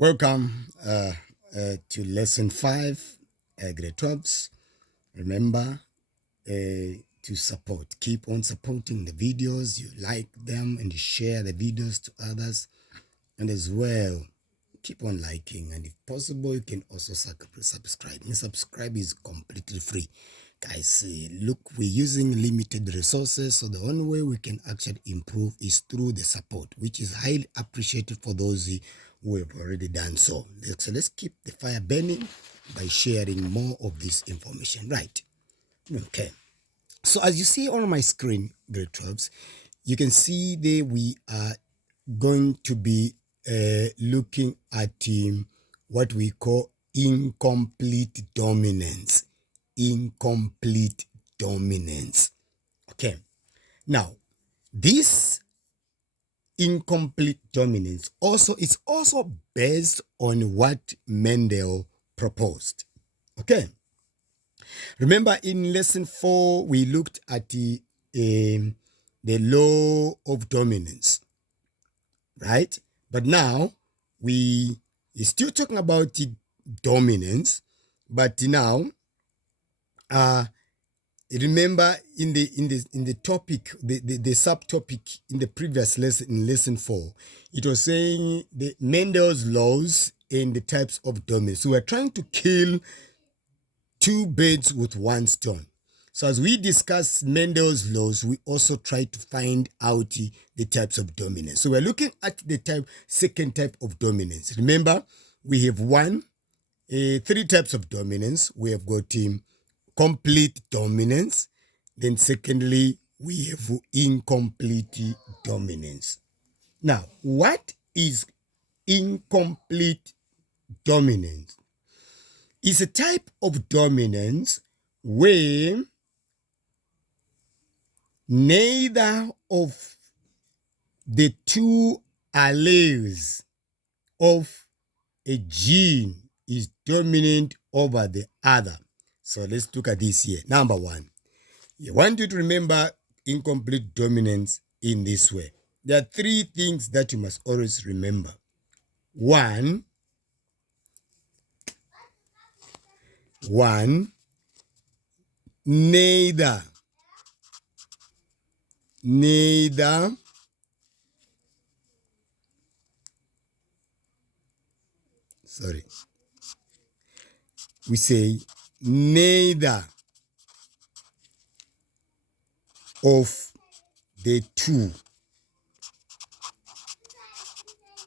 Welcome to lesson 5, grade 12s. Remember to support. Keep on supporting the videos. You like them and you share the videos to others. And as well, keep on liking. And if possible, you can also subscribe. And subscribe is completely free. Guys, look, we're using limited resources. So the only way we can actually improve is through the support, which is highly appreciated for those who have already done so. So let's keep the fire burning by sharing more of this information. Right. Okay. So as you see on my screen, grade 12s, you can see there we are going to be looking at what we call incomplete dominance. Incomplete dominance. Okay. Now, this incomplete dominance is also based on what Mendel proposed. Okay. Remember in lesson 4, we looked at the law of dominance, right? But now we are still talking about the dominance, but now remember in the topic, the subtopic in the previous lesson, in lesson 4, it was saying the Mendel's laws and the types of dominance. So we're trying to kill two birds with one stone. So as we discuss Mendel's laws, we also try to find out the types of dominance. So we're looking at the second type of dominance. Remember, we have three types of dominance. We have got complete dominance. Then secondly, we have incomplete dominance. Now, what is incomplete dominance? It's a type of dominance where neither of the two alleles of a gene is dominant over the other. So let's look at this here. Number 1, I want you to remember incomplete dominance in this way. There are 3 things that you must always remember. 1, neither we say neither of the two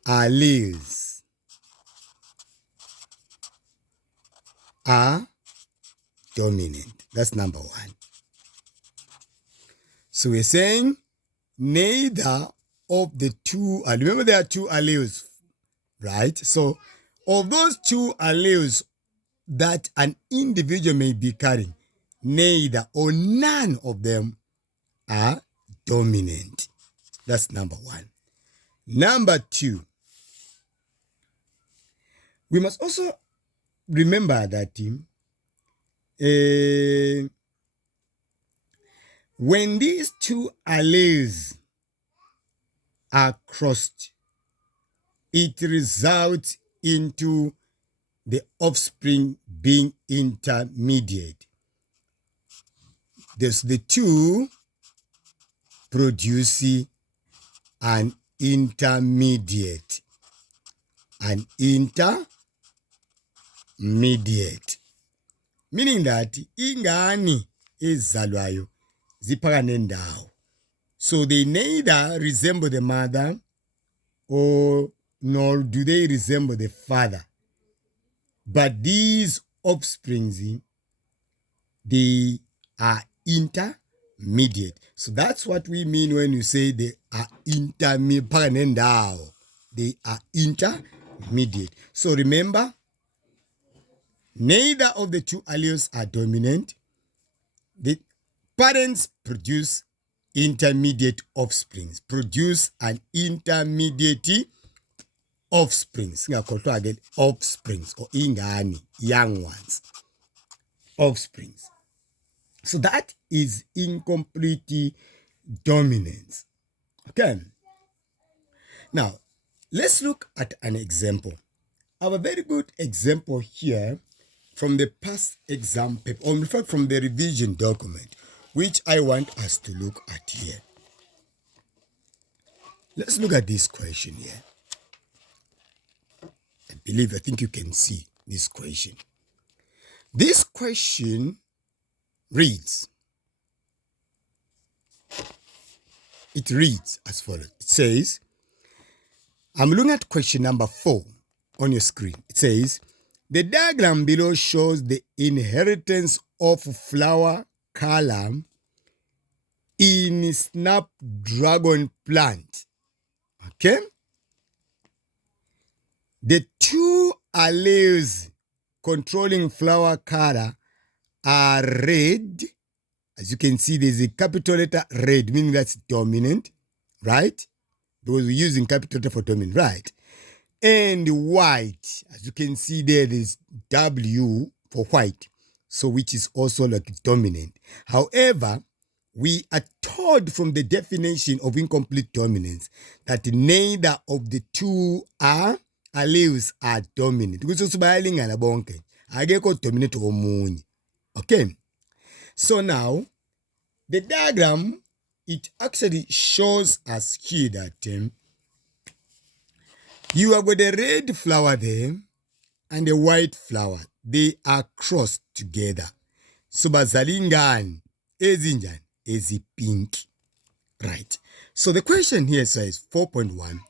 alleles are dominant. That's number 1. So we're saying neither of the two, remember there are 2 alleles, right? So of those 2 alleles that an individual may be carrying, neither or none of them are dominant. That's number 1. Number 2, we must also remember that when these 2 alleles are crossed, it results into the offspring being intermediate. Thus the 2 produce an intermediate. Meaning that ingani ezalwayo ziphaka nendawo. So they neither resemble the mother or nor do they resemble the father. But these offsprings, they are intermediate. So that's what we mean when you say they are intermediate. They are intermediate. So remember, neither of the 2 alleles are dominant. The parents produce intermediate offsprings, produce an intermediate offsprings. Singakhohlwa again, offsprings or ingani, young ones. Offsprings. So that is incomplete dominance. Okay. Now, let's look at an example. I have a very good example here from the past exam paper, or in fact from the revision document, which I want us to look at here. Let's look at this question here. I think you can see this question. This question reads, as follows. It says, I'm looking at question number 4 on your screen. It says, the diagram below shows the inheritance of flower color in snapdragon plant. Okay? The two alleles controlling flower color are red. As you can see, there's a capital letter red, meaning that's dominant, right? Because we're using capital letter for dominant, right? And white, as you can see there's W for white, so which is also like dominant. However, we are told from the definition of incomplete dominance that neither of the two alleles are dominant. Okay, so now the diagram, it actually shows us here that you have got a red flower there and a white flower. They are crossed together. So bazalingani ezinjani pink. Right. So the question here says 4.1.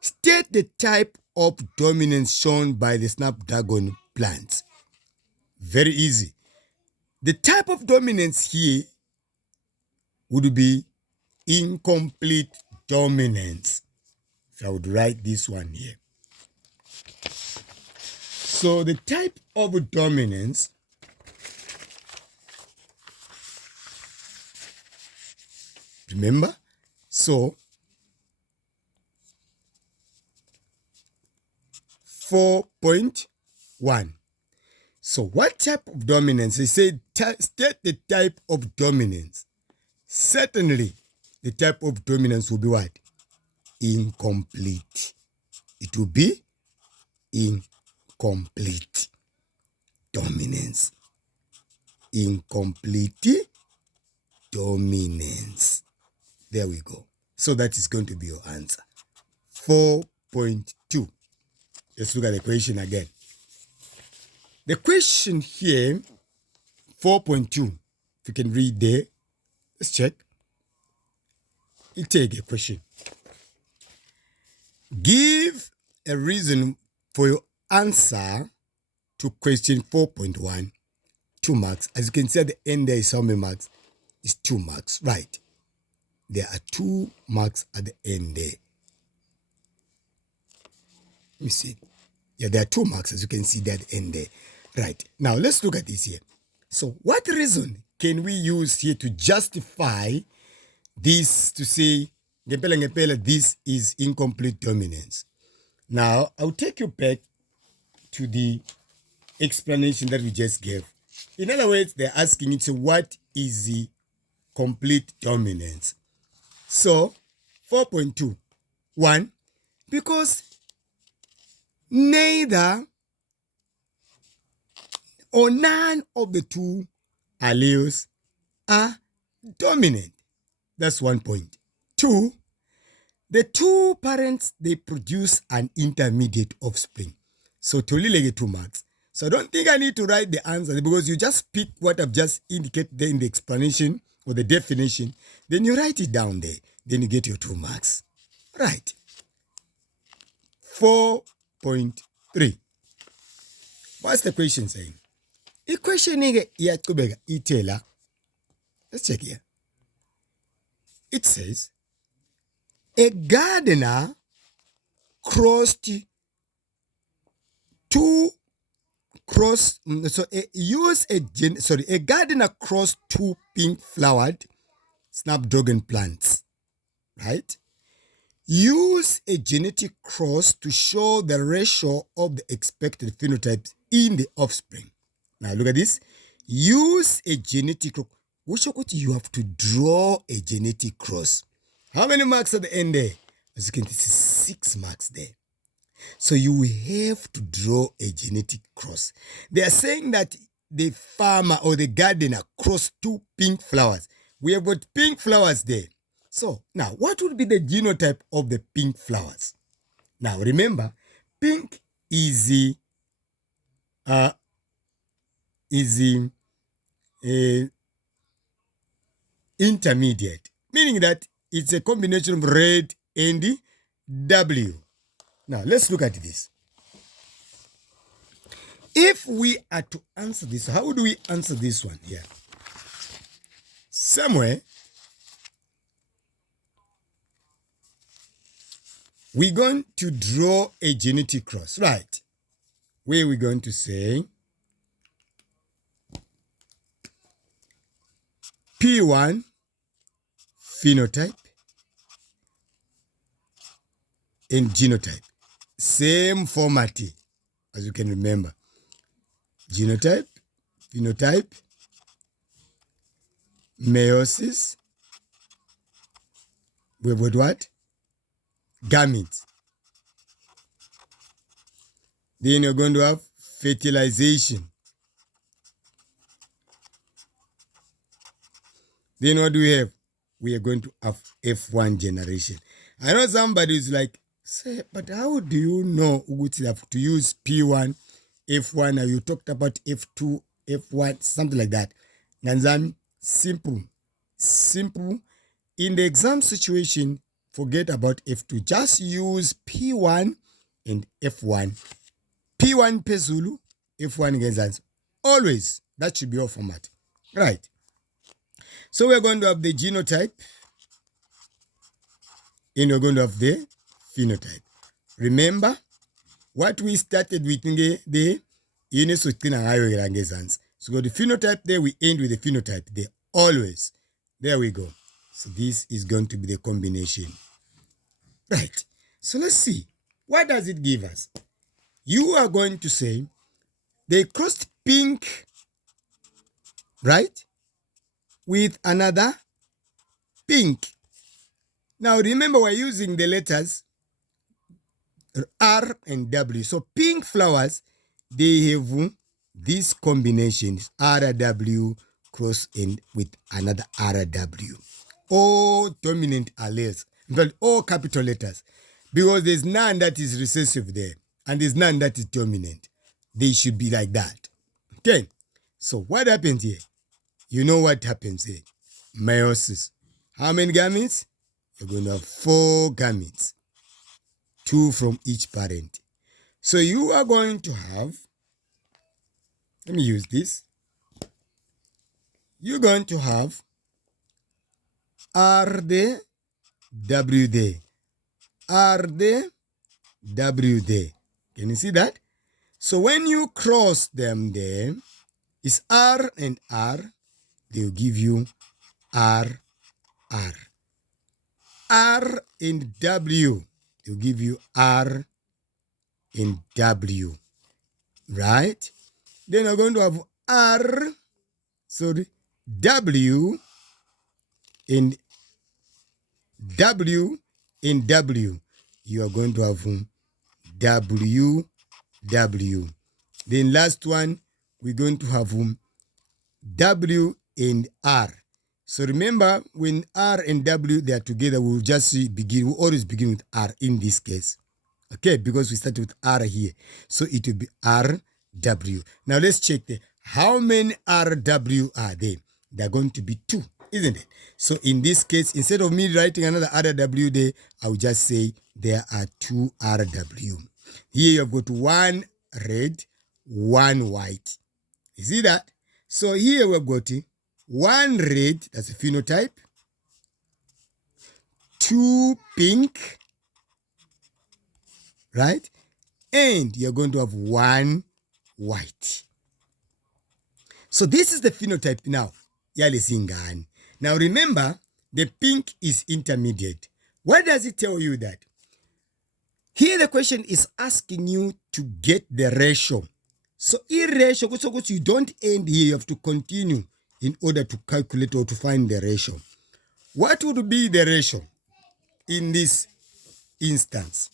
State the type of dominance shown by the snapdragon plants. Very easy. The type of dominance here would be incomplete dominance. So I would write this one here. So the type of dominance remember? So 4.1. So what type of dominance? They say state the type of dominance. Certainly, the type of dominance will be what? Incomplete. It will be incomplete dominance. Incomplete dominance. There we go. So that is going to be your answer. 4.2. Let's look at the question again. The question here, 4.2, if you can read there, let's check. It take a question. Give a reason for your answer to question 4.1. 2 marks. As you can see at the end there is how many marks? It's 2 marks, right? There are 2 marks at the end there. Let me see. Yeah, there are 2 marks as you can see there at the end there. Right. Now let's look at this here. So what reason can we use here to justify this, to say ngempela this is incomplete dominance? Now I'll take you back to the explanation that we just gave. In other words, they're asking you, so what is the complete dominance? So 4.2. 1, because neither or none of the 2 alleles are dominant. That's 1 point. 2, the 2 parents, they produce an intermediate offspring. So totally get 2 marks. So I don't think I need to write the answer because you just pick what I've just indicated there in the explanation or the definition. Then you write it down there. Then you get your 2 marks. Right. 4.3. What's the question saying? The question is, let's check here. It says, a gardener crossed a gardener crossed 2 pink flowered snapdragon plants, right? Use a genetic cross to show the ratio of the expected phenotypes in the offspring. Now look at this. Use a genetic cross. You have to draw a genetic cross. How many marks at the end there? As you can see, 6 marks there. So you have to draw a genetic cross. They are saying that the farmer or the gardener crossed two pink flowers. We have got pink flowers there. So now, what would be the genotype of the pink flowers? Now remember, pink is uh, intermediate, meaning that it's a combination of red and W. Now let's look at this. If we are to answer this, how do we answer this one here? Somewhere, we're going to draw a genetic cross, right? Where we're going to say P1 phenotype and genotype. Same format as you can remember. Genotype, phenotype, meiosis. We've got what? Gametes. Then you're going to have fertilization. Then what do we have? We are going to have F1 generation. I know somebody is like, say, but how do you know you have to use P1, F1? Now you talked about F2, F1, something like that. Nanzami, simple. Simple. In the exam situation, forget about F2. Just use P1 and F1. P1 Pezulu, F1 Genzans. Always. That should be your format. Right. So we're going to have the genotype and we're going to have the phenotype. Remember what we started with the so go the phenotype there, we end with the phenotype there. Always. There we go. So this is going to be the combination. Right. So let's see. What does it give us? You are going to say they crossed pink, right, with another pink. Now remember, we're using the letters R and W. So pink flowers, they have these combinations, RW cross and with another RW. All dominant alleles, in fact, all capital letters, because there's none that is recessive there and there's none that is dominant. They should be like that. Okay, so what happens here? You know what happens here? Meiosis. How many gametes? You're going to have 4 gametes, 2 from each parent. So you are going to have, let me use this. You're going to have R there, W there, R there, W there. Can you see that? So when you cross them there, it's R and R. They'll give you R, R. R and W. They'll give you R and W. Right? Then you're going to have R, sorry, W and W and W. You are going to have W, W. Then last one, we're going to have W and R. So remember, when R and W, they are together, we'll always begin with R in this case. Okay, because we started with R here. So it will be R, W. Now let's check how many RW are there? They're going to be 2, isn't it? So in this case, instead of me writing another RW there, I will just say there are 2 RW. Here you have got 1 red, 1 white. You see that? So here we've got 1 red, that's a phenotype, 2 pink, right? And you're going to have 1 white. So this is the phenotype now. Now remember, the pink is intermediate. What does it tell you that? Here the question is asking you to get the ratio. So in ratio, you don't end here, you have to continue in order to calculate or to find the ratio. What would be the ratio in this instance?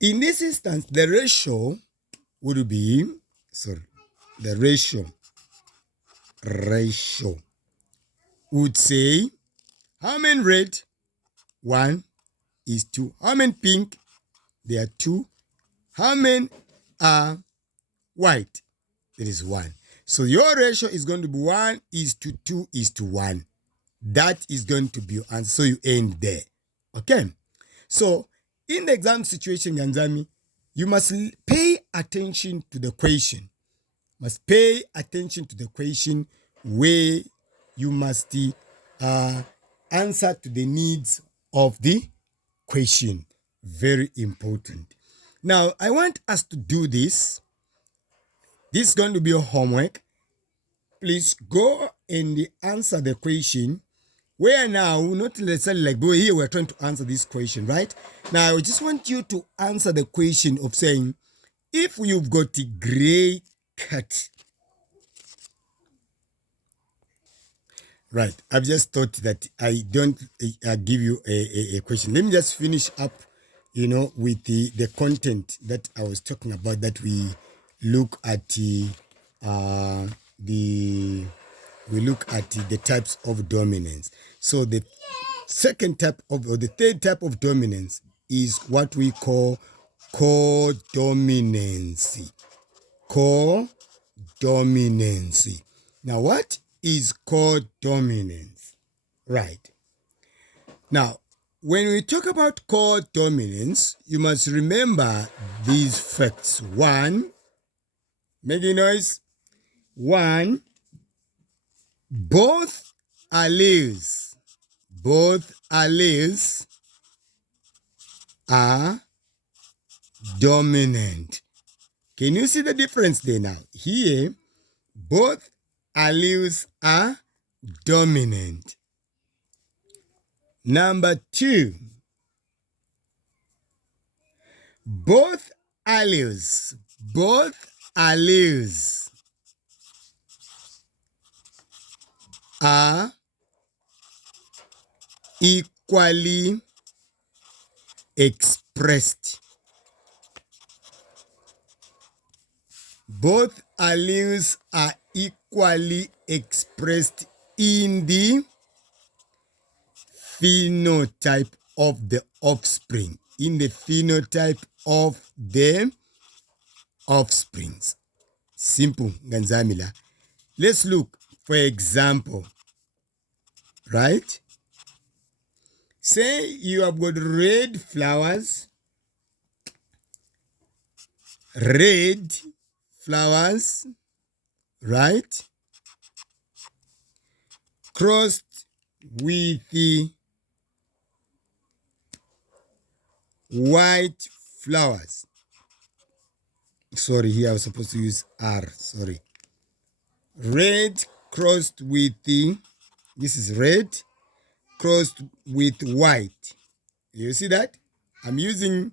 In this instance, the ratio would be, the ratio would say, how many red? 1 is 2. How many pink? There are 2. How many are white? There is 1. So your ratio is going to be 1 is to 2 is to 1. That is going to be your answer. So you end there. Okay? So in the exam situation, Ganzami, you must pay attention to the question. Must pay attention to the question where you must answer to the needs of the question. Very important. Now, I want us to do this. This is going to be your homework. Please go and answer the question. Where now, not necessarily like, boy, here we're trying to answer this question, right? Now, I just want you to answer the question of saying, if you've got a gray cat, right? I've just thought that I don't give you a question. Let me just finish up, with the content that I was talking about, that we look at the types of dominance. So the second type or the third type of dominance is what we call codominancy. Codominancy. Now, what is codominance? Right. Now, when we talk about codominance, you must remember these facts. 1, making noise. 1, both alleles are dominant. Can you see the difference there now? Here, both alleles are dominant. Number 2, both alleles are equally expressed. Both alleles are equally expressed in the phenotype of the offspring. Simple, Ganzamila. Let's look, for example, right? Say you have got red flowers, right? Crossed with the white flowers. Sorry, here I was supposed to use R. Sorry. Red crossed with this is red crossed with white. You see that? I'm using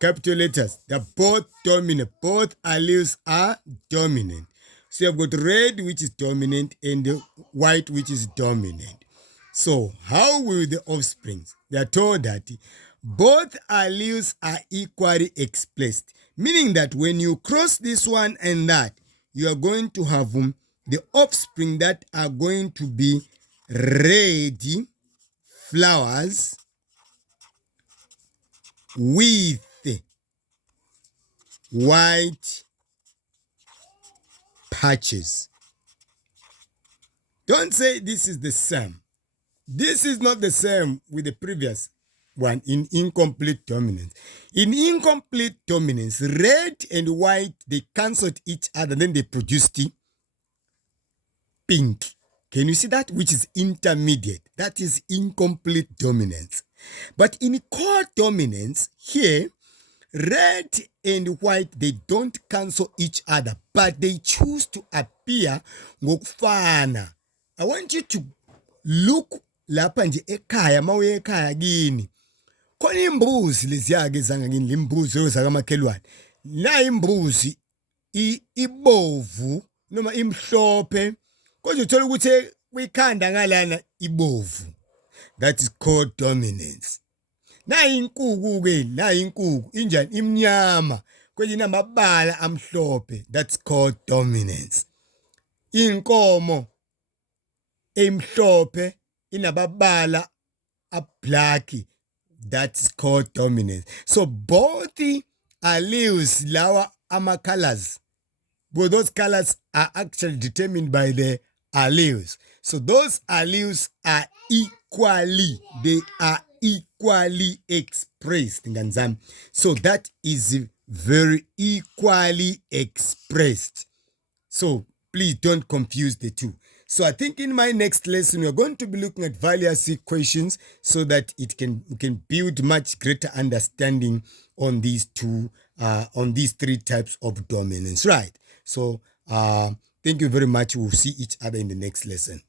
capital letters. They're both dominant. Both alleles are dominant. So you've got red, which is dominant, and the white, which is dominant. So how will the offspring? They are told that both alleles are equally expressed, meaning that when you cross this one and that, you are going to have the offspring that are going to be red flowers with white patches. Don't say this is the same. This is not the same with the previous one in incomplete dominance. In incomplete dominance, red and white, they cancelled each other, then they produced the pink. Can you see that? Which is intermediate. That is incomplete dominance. But in codominance, here, red and white, they don't cancel each other, but they choose to appear ngokufana. I want you to look lapha nje ekhaya, mawuye ekhaya kini. Khona imbuzi leziya-ke zangakini, limbuzi zakamakhelwane. La imbuzi ibovu noma imhlophe, kodwa uthola ukuthi kwikhanda ngalana ibovu. That is codominance. nayi inkukhu-ke nayi inkukhu injani imnyama kwenye inamabala amhlophe, that's called dominance. Inkomo emhlophe inababala black, that's called dominance. So both alleles lawa colors, but those colors are actually determined by the alleles. So those alleles are equally expressed. So that is very equally expressed. So please don't confuse the two. So I think in my next lesson, we're going to be looking at various equations so that we can build much greater understanding on these three types of dominance, right? So thank you very much. We'll see each other in the next lesson.